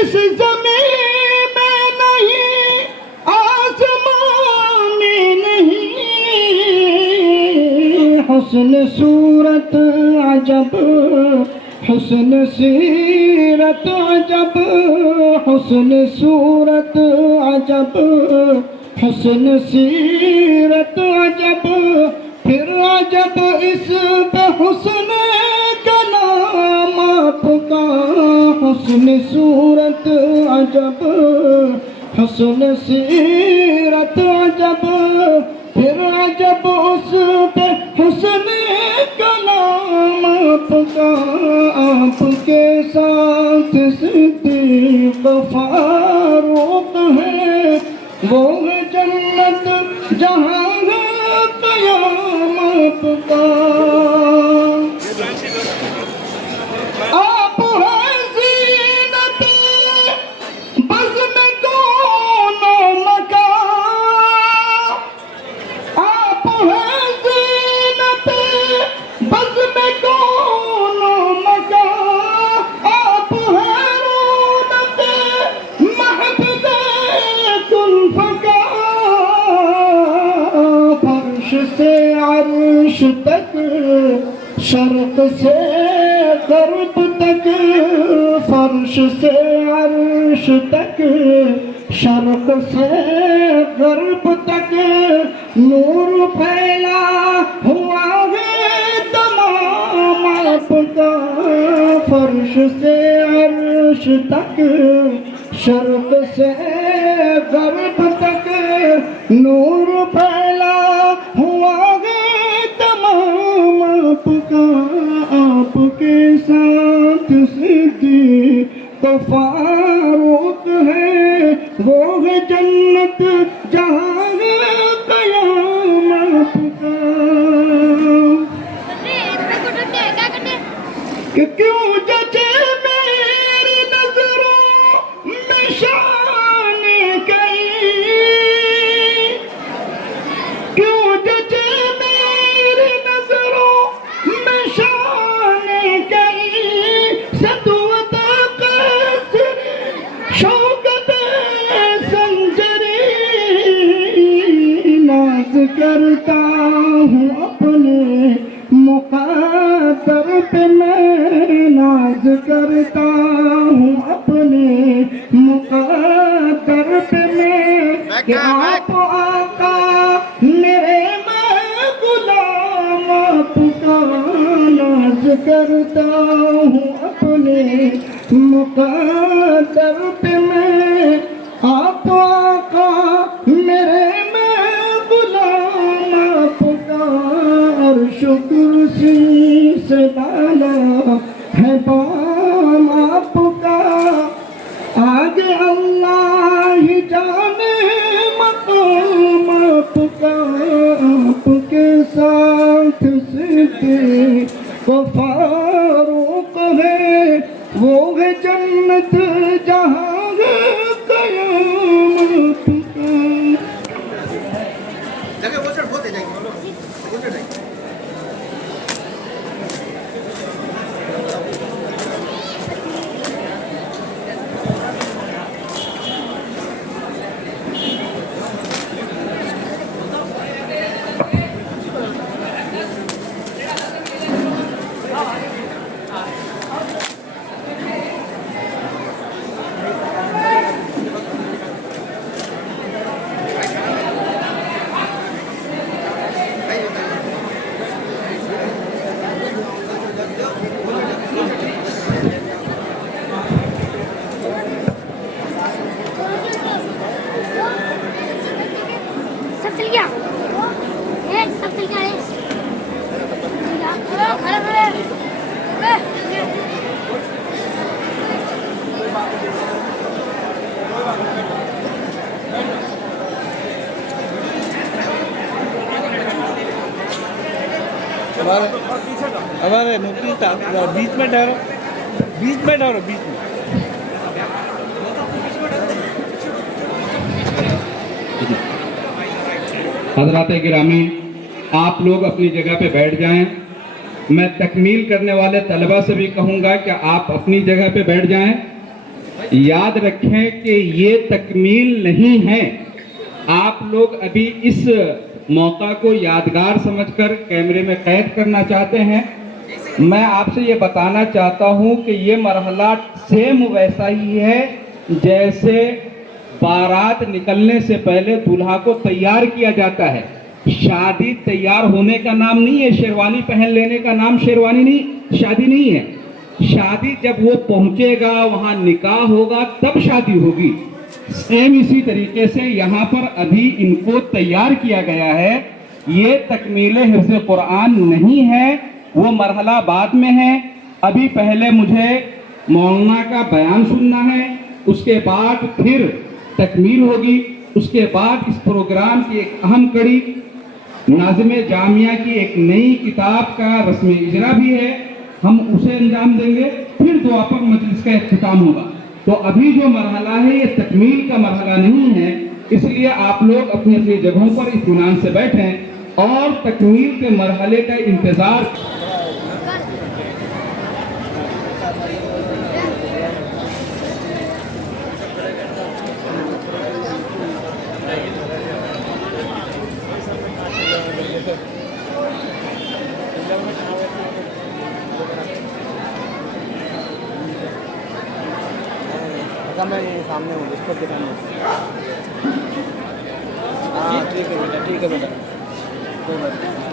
इस ज़मीन में नहीं, आसमान में नहीं, हुस्न सूरत अजब, हुस्न सीरत अजब, हुस्न सूरत अजब, हुस्न सीरत अजब, फिर अजब इस हुस्न का नाम आपका, हुस्न सूरत अजब, हुस्न सीरत अजब, फिर अजब उस पे हुस्न का नाम आपका, आपके साथ सिद्दीक़ फारूक है, वो है जन्नत जहाँ है क़यामत का। आप है ज़ीनत बज़्म कौनो मकान, आप है ज़ीनत बज़्म कौनो मकान, आप है रौनक महफ़िल कुल फ़का, फर्श से अर्श तक, शर्क़ से ग़र्ब तक, फर्श से अर्श तक, शर्क़ से ग़र्ब तक, नूर फैला हुआ है तमाम आपका, फर्श से अर्श तक, शर्क़ से ग़र्ब तक, नूर फैला हुआ है तमाम आपका, आपके साथ सिद्दीक़ फारूक है, वो है जन्नत जहाँ है क़यामत का। कि क्यों जचे मेरी नजरों में शान कई, क्यों जचे मेरी नजरों में शान कई, सतवत कसर शौकत संजरी, नाज करता हूँ अपने मुक़द्दर पे मैं, नाज करता हूँ अपने मुक़द्दर पे मैं, कि आप आका मेरे मैं गुलाम आपका, नाज करता हूँ अपने मुक़द्दर पे मैं, आप आका मेरे मैं गुलाम आपका, अर्श कुर्सी से बाला है बाम आपका, आगे अल्लाह ही जाने मकाम आपका, आपके साथ सिद्दीक़ फारूक है, वो है जन्नत जहाँ है क़यामत का। हमारे मुफ्ती साहब बीच में ठहरो, बीच में ठहरो, बीच में। हज़रात गिरामी, आप लोग अपनी जगह पे बैठ जाएं। मैं तकमील करने वाले तलबा से भी कहूँगा कि आप अपनी जगह पे बैठ जाएं। याद रखें कि ये तकमील नहीं है। आप लोग अभी इस मौका को यादगार समझकर कैमरे में कैद करना चाहते हैं। मैं आपसे ये बताना चाहता हूँ कि ये मरहला सेम वैसा ही है जैसे बारात निकलने से पहले दूल्हा को तैयार किया जाता है। शादी तैयार होने का नाम नहीं है, शेरवानी पहन लेने का नाम शेरवानी नहीं, शादी नहीं है। शादी जब वो पहुंचेगा, वहां निकाह होगा, तब शादी होगी। सेम इसी तरीके से यहाँ पर अभी इनको तैयार किया गया है। ये तकमीले हिफ्ज़ कुरान नहीं है, वो मरहला बाद में है। अभी पहले मुझे मौलाना का बयान सुनना है, उसके बाद फिर तकमील होगी। उसके बाद इस प्रोग्राम की एक अहम कड़ी नाज़िम जामिया की एक नई किताब का रस्म इजरा भी है, हम उसे अंजाम देंगे। फिर दुआ पर मजलिस का इख्तिताम होगा। तो अभी जो मरहला है ये तकमील का मरहला नहीं है, इसलिए आप लोग अपनी अपनी जगहों पर इत्मीनान से बैठें और तकमील के मरहले का इंतज़ार। मैं ये सामने हूँ, इसको दिखाने। हाँ ठीक है बेटा, ठीक है बेटा, कोई बात नहीं।